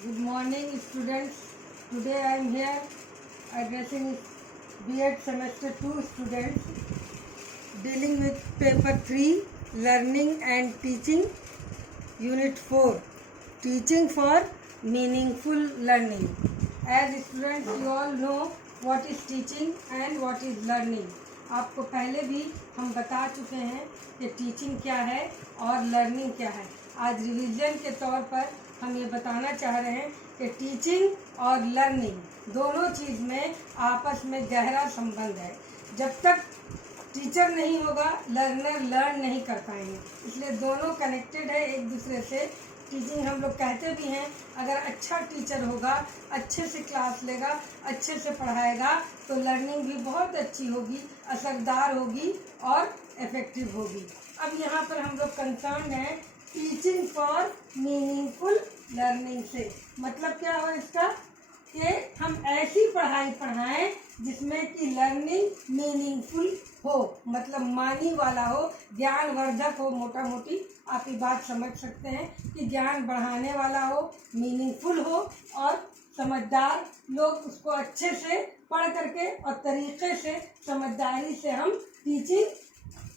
Good morning, students. Today I am here addressing B.Ed Semester 2 students, dealing with Paper 3, Learning and Teaching, Unit 4, Teaching for Meaningful Learning. As students, you all know what is teaching and what is learning. आपको पहले भी हम बता चुके हैं कि teaching क्या है और लर्निंग क्या है. आज रिवीजन के तौर पर हम ये बताना चाह रहे हैं कि टीचिंग और लर्निंग दोनों चीज़ में आपस में गहरा संबंध है. जब तक टीचर नहीं होगा लर्नर लर्न नहीं कर पाएंगे, इसलिए दोनों कनेक्टेड है एक दूसरे से. टीचिंग हम लोग कहते भी हैं, अगर अच्छा टीचर होगा, अच्छे से क्लास लेगा, अच्छे से पढ़ाएगा तो लर्निंग भी बहुत अच्छी होगी, असरदार होगी और इफ़ेक्टिव होगी. अब यहाँ पर हम लोग कंसर्न हैं टीचिंग फॉर मीनिंगफुल लर्निंग से. मतलब क्या हो इसका कि हम ऐसी पढ़ाई पढ़ाएं जिसमें कि लर्निंग मीनिंगफुल हो, मतलब मानी वाला हो, ज्ञानवर्धक हो. मोटा मोटी आप ये बात समझ सकते हैं कि ज्ञान बढ़ाने वाला हो, मीनिंगफुल हो और समझदार लोग उसको अच्छे से पढ़ करके और तरीके से समझदारी से हम टीचिंग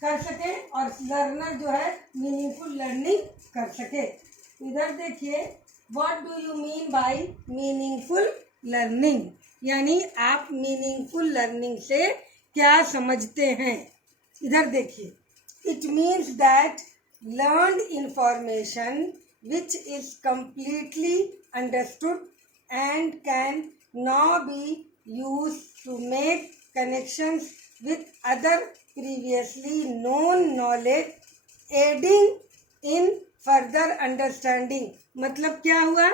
कर सके और लर्नर जो है मीनिंगफुल लर्निंग कर सके. इधर देखिए, what do you mean by meaningful learning, यानी आप मीनिंगफुल लर्निंग से क्या समझते हैं. इधर देखिए, it means that learned information which is completely understood and can now be used to make connections with other previously known knowledge, aiding in further understanding. मतलब क्या हुआ,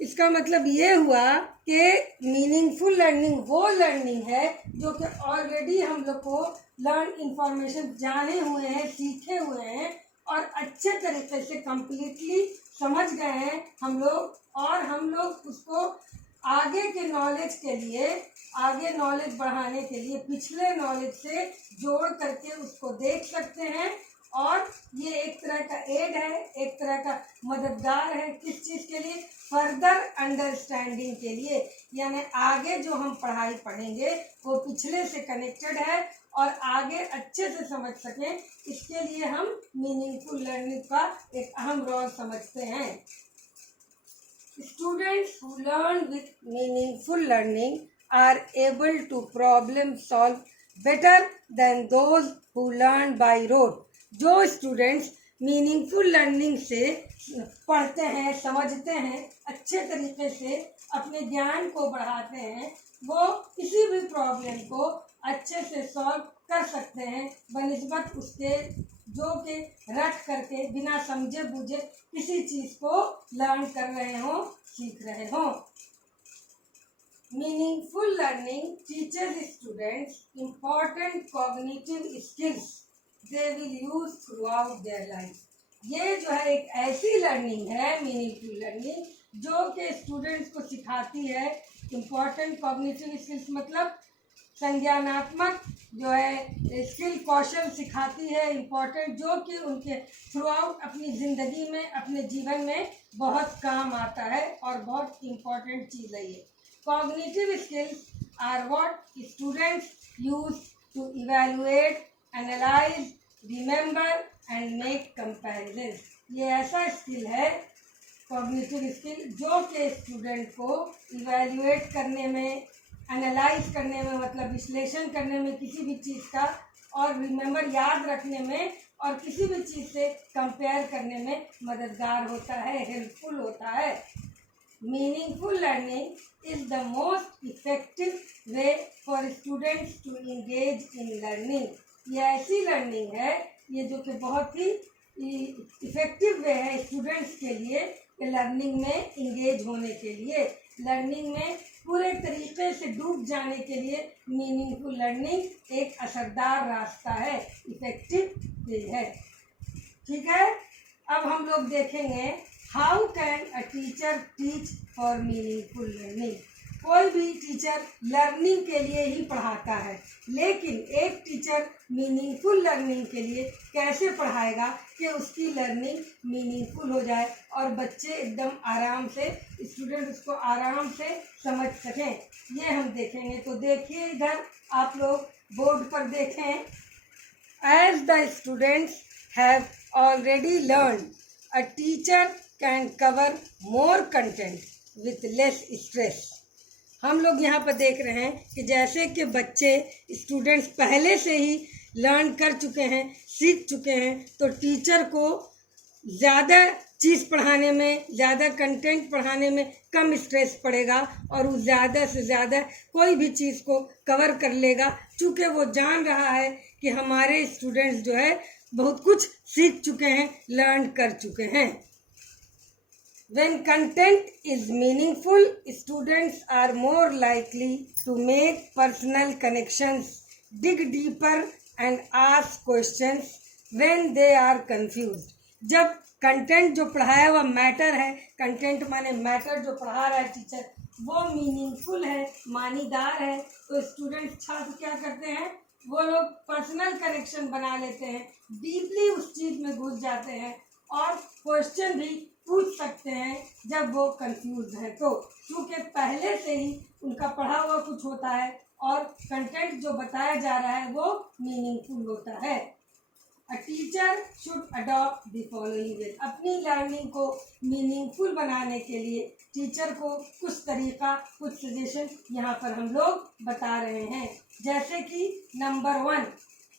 इसका मतलब ये हुआ कि मीनिंगफुल लर्निंग वो लर्निंग है जो कि ऑलरेडी हम लोग को लर्न इंफॉर्मेशन जाने हुए हैं, सीखे हुए हैं और अच्छे तरीके से कंप्लीटली समझ गए हैं हम लोग, और हम लोग उसको आगे के नॉलेज के लिए, आगे नॉलेज बढ़ाने के लिए पिछले नॉलेज से जोड़ करके उसको देख सकते हैं. और ये एक तरह का एड है, एक तरह का मददगार है. किस चीज़ के लिए? फर्दर अंडरस्टैंडिंग के लिए. यानी आगे जो हम पढ़ाई पढ़ेंगे वो पिछले से कनेक्टेड है और आगे अच्छे से समझ सकें, इसके लिए हम मीनिंगफुल लर्निंग का एक अहम रोल समझते हैं. Students who learn with meaningful learning are able to problem solve better than those who learn by rote. जो स्टूडेंट्स मीनिंगफुल लर्निंग से पढ़ते हैं, समझते हैं, अच्छे तरीके से अपने ज्ञान को बढ़ाते हैं, वो किसी भी प्रॉब्लम को अच्छे से सॉल्व कर सकते हैं बनिस्बत उसके जो कि रट करके बिना समझे बूझे किसी चीज़ को लर्न कर रहे हों, सीख रहे हों. Meaningful learning teachers students important cognitive skills they will use through out their life. ये जो है एक ऐसी लर्निंग है, मीनिंगफुल लर्निंग, जो कि स्टूडेंट्स को सिखाती है इम्पॉर्टेंट कॉग्निटिव स्किल्स, मतलब संज्ञानात्मक जो है स्किल, कौशल सिखाती है इम्पॉर्टेंट, जो कि उनके थ्रू आउट अपनी ज़िंदगी में, अपने जीवन में बहुत काम आता है और बहुत इम्पॉर्टेंट चीज़ है ये. Cognitive skills are what students use to evaluate, analyse, remember and make comparison. ये ऐसा स्किल है कॉग्निटिव स्किल जो कि स्टूडेंट को इवैल्यूएट करने में, एनालाइज करने में, मतलब विश्लेषण करने में किसी भी चीज़ का, और रिमेंबर याद रखने में, और किसी भी चीज़ से कंपेयर करने में मददगार होता है, हेल्पफुल होता है. Meaningful learning is the most effective way for students to engage in learning. ये ऐसी लर्निंग है ये जो कि बहुत ही इफ़ेक्टिव वे है स्टूडेंट्स के लिए कि लर्निंग में इंगेज होने के लिए, लर्निंग में पूरे तरीके से डूब जाने के लिए मीनिंगफुल लर्निंग एक असरदार रास्ता है, इफ़ेक्टिव वे है. ठीक है, अब हम लोग देखेंगे how can a teacher teach for meaningful learning. कोई भी टीचर लर्निंग के लिए ही पढ़ाता है, लेकिन एक टीचर मीनिंगफुल लर्निंग के लिए कैसे पढ़ाएगा कि उसकी लर्निंग मीनिंगफुल हो जाए और बच्चे एकदम आराम से, स्टूडेंट उसको आराम से समझ सकें, ये हम देखेंगे। तो देखिए इधर आप लोग बोर्ड पर देखें, as the students have already learn, a teacher can cover more content with less stress. हम लोग यहाँ पर देख रहे हैं कि जैसे कि बच्चे स्टूडेंट्स पहले से ही लर्न कर चुके हैं, सीख चुके हैं, तो टीचर को ज़्यादा चीज़ पढ़ाने में, ज़्यादा कंटेंट पढ़ाने में कम स्ट्रेस पड़ेगा और वो ज़्यादा से ज़्यादा कोई भी चीज़ को कवर कर लेगा, चूँकि वो जान रहा है कि हमारे स्टूडेंट्स जो है बहुत कुछ सीख चुके हैं, लर्न कर चुके हैं। When content is meaningful, students are more likely to make personal connections, dig deeper and ask questions when they are confused. जब कंटेंट जो पढ़ाया हुआ मैटर है, कंटेंट माने मैटर जो पढ़ा रहा है टीचर, वो मीनिंगफुल है, मानीदार है, तो स्टूडेंट छात्र क्या करते हैं, वो लोग पर्सनल कनेक्शन बना लेते हैं, डीपली उस चीज़ में घुस जाते हैं और क्वेश्चन भी पूछ सकते हैं जब वो कंफ्यूज हैं। तो क्योंकि पहले से ही उनका पढ़ा हुआ कुछ होता है और कंटेंट जो बताया जा रहा है वो मीनिंगफुल होता है। अ teacher should adopt the following वे। अपनी लर्निंग को मीनिंगफुल बनाने के लिए टीचर को कुछ तरीका, कुछ सजेशन यहाँ पर हम लोग बता रहे हैं। जैसे कि number 1,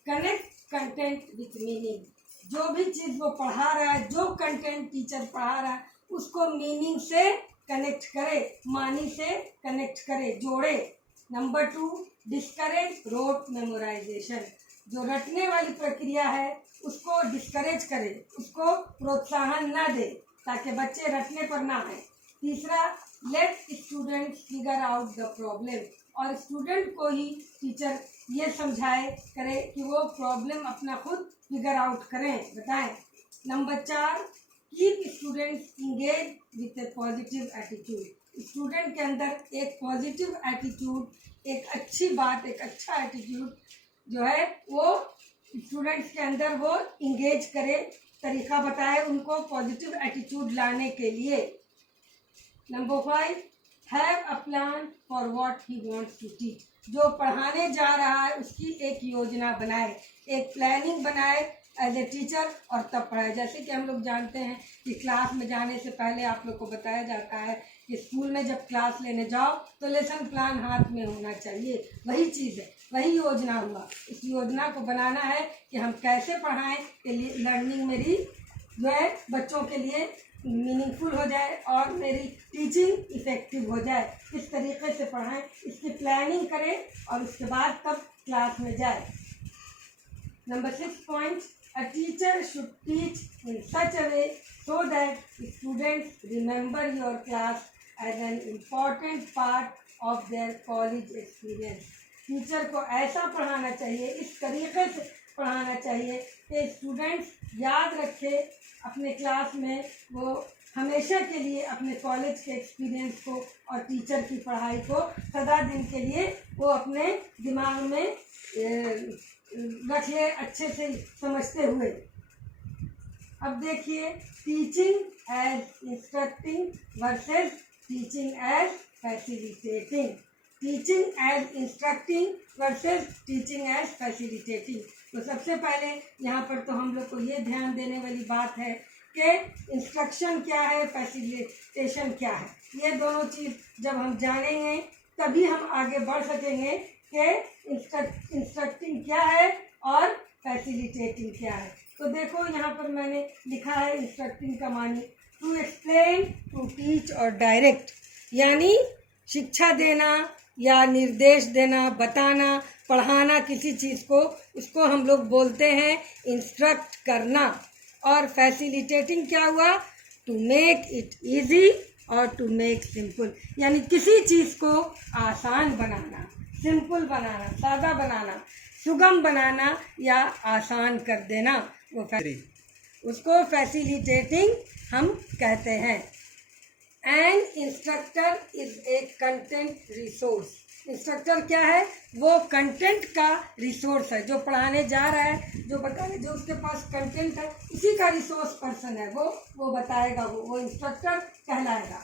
connect content with meaning. जो भी चीज़ वो पढ़ा रहा है, जो कंटेंट टीचर पढ़ा रहा है, उसको मीनिंग से कनेक्ट करे, मानी से कनेक्ट करे, जोड़े। Number 2, discourage rote memorisation. जो रटने वाली प्रक्रिया है उसको डिस्करेज करे, उसको प्रोत्साहन ना दे ताकि बच्चे रटने पर ना आए। तीसरा, let students figure out the problem. और स्टूडेंट को ही टीचर ये समझाए करे कि वो प्रॉब्लम अपना खुद फिगर आउट करें, बताएं। Number 4, keep students engage with A positive attitude. Student के अंदर एक पॉजिटिव एटीट्यूड, एक अच्छी बात, एक अच्छा एटीट्यूड जो है वो स्टूडेंट्स के अंदर वो इंगेज करे, तरीका बताए उनको पॉजिटिव एटीट्यूड लाने के लिए। Number 5, have a plan for what he wants to teach. जो पढ़ाने जा रहा है उसकी एक योजना बनाए, एक प्लानिंग बनाए एज ए टीचर और तब पढ़ाए। जैसे कि हम लोग जानते हैं कि क्लास में जाने से पहले आप लोग को बताया जाता है कि स्कूल में जब क्लास लेने जाओ तो लेसन प्लान हाथ में होना चाहिए। वही चीज़ है, वही योजना हुआ। इस योजना को बनाना है कि हम कैसे पढ़ाएं कि लर्निंग मेरी जो है बच्चों के लिए मीनिंगफुल हो जाए और मेरी टीचिंग इफ़ेक्टिव हो जाए। किस तरीके से पढ़ाएं, इसकी प्लानिंग करें और उसके बाद तब क्लास में जाए। Number 6 point, a teacher should teach in such a way so that students remember your class as an important part of their college experience. Teacher को ऐसा पढ़ाना चाहिए, इस तरीके से पढ़ाना चाहिए कि स्टूडेंट्स याद रखे अपने क्लास में, वो हमेशा के लिए अपने कॉलेज के एक्सपीरियंस को और टीचर की पढ़ाई को सदा दिन के लिए वो अपने दिमाग में रख ले, अच्छे से समझते हुए। अब देखिए, teaching as instructing versus teaching as facilitating. Teaching as instructing versus teaching as facilitating. तो सबसे पहले यहाँ पर तो हम लोग को ये ध्यान देने वाली बात है कि इंस्ट्रक्शन क्या है, फैसिलिटेशन क्या है। ये दोनों चीज़ जब हम जानेंगे तभी हम आगे बढ़ सकेंगे कि इंस्ट्रक्टिंग क्या है और फैसिलिटेटिंग क्या है। तो देखो यहाँ पर मैंने लिखा है इंस्ट्रक्टिंग का मानी टू एक्सप्लेन, टू टीच और डायरेक्ट, यानी शिक्षा देना या निर्देश देना, बताना, पढ़ाना किसी चीज़ को, उसको हम लोग बोलते हैं इंस्ट्रक्ट करना। और फैसिलिटेटिंग क्या हुआ, टू मेक इट इजी और टू मेक सिंपल, यानी किसी चीज़ को आसान बनाना, सिंपल बनाना, सादा बनाना, सुगम बनाना या आसान कर देना, वो उसको फैसिलिटेटिंग हम कहते हैं। And instructor is a content resource. Instructor क्या है? वो कंटेंट का रिसोर्स है, जो पढ़ाने जा रहा है, जो बताने, जो उसके पास कंटेंट है, उसी का रिसोर्स पर्सन है वो बताएगा, वो इंस्ट्रक्टर कहलाएगा।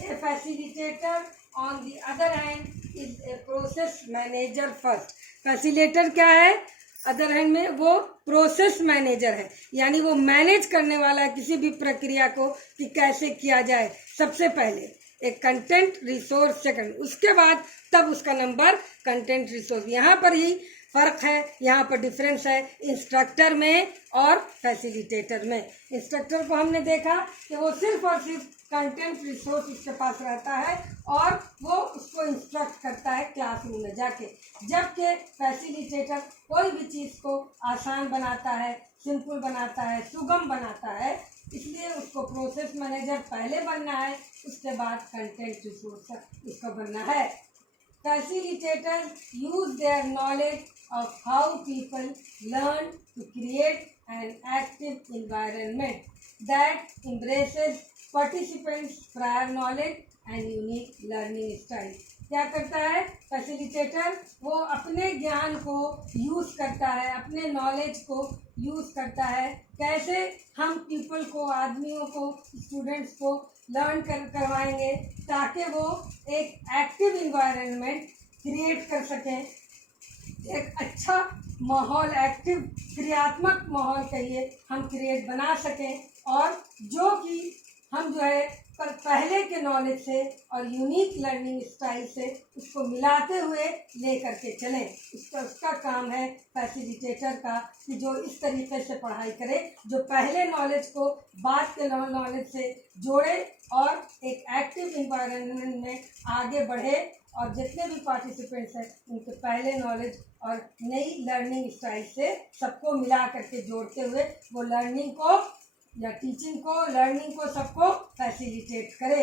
A facilitator on the other hand is a process manager first. Facilitator क्या है? अदर हैंड में वो प्रोसेस मैनेजर है, यानी वो मैनेज करने वाला है किसी भी प्रक्रिया को कि कैसे किया जाए। सबसे पहले एक कंटेंट रिसोर्स सेकंड, उसके बाद तब उसका नंबर कंटेंट रिसोर्स। यहाँ पर ही फर्क है, यहाँ पर डिफरेंस है इंस्ट्रक्टर में और फैसिलिटेटर में। इंस्ट्रक्टर को हमने देखा कि वो सिर्फ और सिर्फ कंटेंट रिसोर्स उसके पास रहता है और वो उसको इंस्ट्रक्ट करता है क्लासरूम में जाके, जबकि फैसिलिटेटर कोई भी चीज़ को आसान बनाता है, सिंपल बनाता है, सुगम बनाता है। इसलिए उसको प्रोसेस मैनेजर पहले बनना है, उसके बाद कंटेंट रिसोर्स उसको बनना है। Facilitators use their knowledge of how people learn to create an active environment that embraces participants' prior knowledge and unique learning style. क्या करता है फैसिलिटेटर? वो अपने ज्ञान को यूज़ करता है, अपने नॉलेज को यूज़ करता है, कैसे हम पीपल को, आदमियों को, स्टूडेंट्स को लर्न करवाएंगे ताकि वो एक एक्टिव इन्वायरमेंट क्रिएट कर सकें, एक अच्छा माहौल, एक्टिव क्रियात्मक माहौल कहिए हम क्रिएट बना सकें, और जो कि हम जो है पर पहले के नॉलेज से और यूनिक लर्निंग स्टाइल से उसको मिलाते हुए ले करके चलें। उसका काम है फैसिलिटेटर का कि जो इस तरीके से पढ़ाई करे, जो पहले नॉलेज को बाद के नॉलेज से जोड़े और एक एक्टिव इन्वायरमेंट में आगे बढ़े, और जितने भी पार्टिसिपेंट्स हैं उनके पहले नॉलेज और नई लर्निंग स्टाइल से सबको मिला करके जोड़ते हुए वो लर्निंग को या टीचिंग को, लर्निंग को, सबको फैसिलिटेट करे।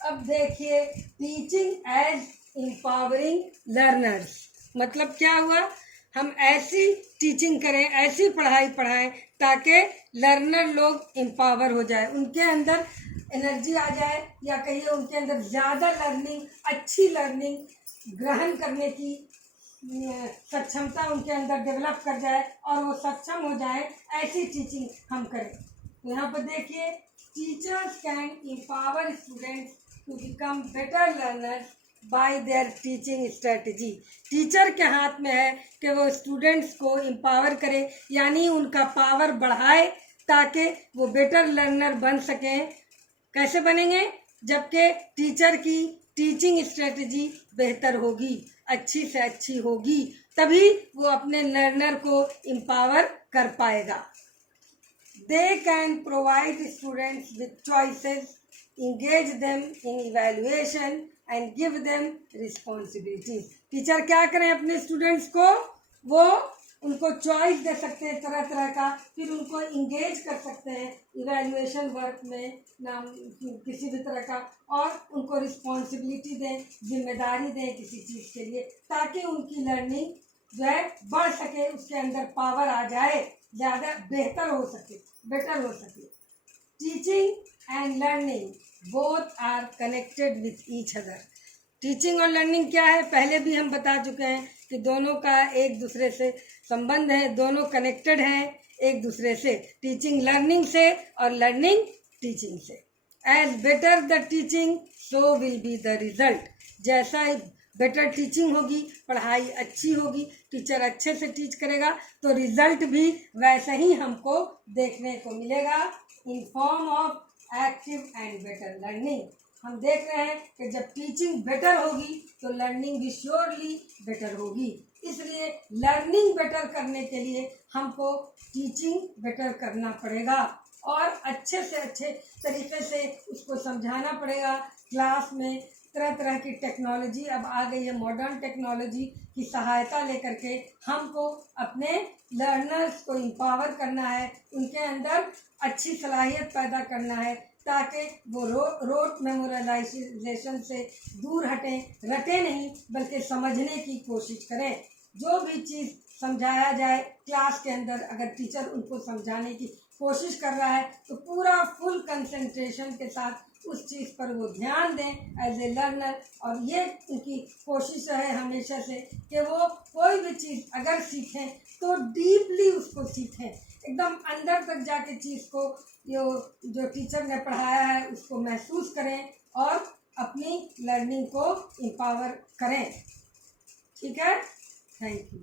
अब देखिए टीचिंग एज एम्पावरिंग लर्नर्स, मतलब क्या हुआ? हम ऐसी टीचिंग करें, ऐसी पढ़ाई पढ़ाएं ताकि लर्नर लोग एम्पावर हो जाए, उनके अंदर एनर्जी आ जाए, या कहिए उनके अंदर ज़्यादा लर्निंग, अच्छी लर्निंग ग्रहण करने की सक्षमता उनके अंदर डेवलप कर जाए और वो सक्षम हो जाए, ऐसी टीचिंग हम करें। तो यहाँ पर देखिए, teachers can empower students to become better learners by their teaching strategy. Teacher के हाथ में है कि वो स्टूडेंट्स को एम्पावर करे, यानी उनका पावर बढ़ाए ताकि वो बेटर लर्नर बन सकें। कैसे बनेंगे? जबकि टीचर की टीचिंग स्ट्रेटजी बेहतर होगी, अच्छी से अच्छी होगी, तभी वो अपने लर्नर को एम्पावर कर पाएगा। They can provide students with choices, engage them in evaluation and give them responsibilities. Teacher क्या करें अपने स्टूडेंट्स को? वो उनको चॉइस दे सकते हैं तरह तरह का, फिर उनको इंगेज कर सकते हैं इवैल्यूएशन वर्क में, नाम किसी भी तरह का, और उनको रिस्पॉन्सिबिलिटी दें, जिम्मेदारी दें किसी चीज़ के लिए, ताकि उनकी लर्निंग जो है बढ़ सके, उसके अंदर पावर आ जाए, ज़्यादा बेहतर हो सके, बेटर हो सके। Teaching and learning both are connected with each other. Teaching और लर्निंग क्या है? पहले भी हम बता चुके हैं कि दोनों का एक दूसरे से संबंध है, दोनों कनेक्टेड हैं एक दूसरे से, टीचिंग लर्निंग से और लर्निंग टीचिंग से। As better the teaching so will be the result. जैसा बेटर टीचिंग होगी, पढ़ाई अच्छी होगी, टीचर अच्छे से टीच करेगा, तो रिजल्ट भी वैसे ही हमको देखने को मिलेगा in form of active and better learning. हम देख रहे हैं कि जब टीचिंग बेटर होगी तो लर्निंग भी श्योरली बेटर होगी। इसलिए लर्निंग बेटर करने के लिए हमको टीचिंग बेटर करना पड़ेगा और अच्छे से अच्छे तरीके से उसको समझाना पड़ेगा। क्लास में तरह तरह की टेक्नोलॉजी अब आ गई है, मॉडर्न टेक्नोलॉजी की सहायता लेकर के हमको अपने लर्नर्स को एम्पावर करना है, उनके अंदर अच्छी सलाहियत पैदा करना है, ताकि वो रोट मेमोराइजेशन से दूर हटें, रटे नहीं बल्कि समझने की कोशिश करें। जो भी चीज़ समझाया जाए क्लास के अंदर, अगर टीचर उनको समझाने की कोशिश कर रहा है तो पूरा फुल कंसंट्रेशन के साथ उस चीज़ पर वो ध्यान दें एज ए लर्नर। और ये उनकी कोशिश है हमेशा से कि वो कोई भी चीज़ अगर सीखें तो डीपली उसको सीखें, एकदम अंदर तक जाके चीज़ को जो टीचर ने पढ़ाया है उसको महसूस करें और अपनी लर्निंग को एम्पावर करें। ठीक है, थैंक यू।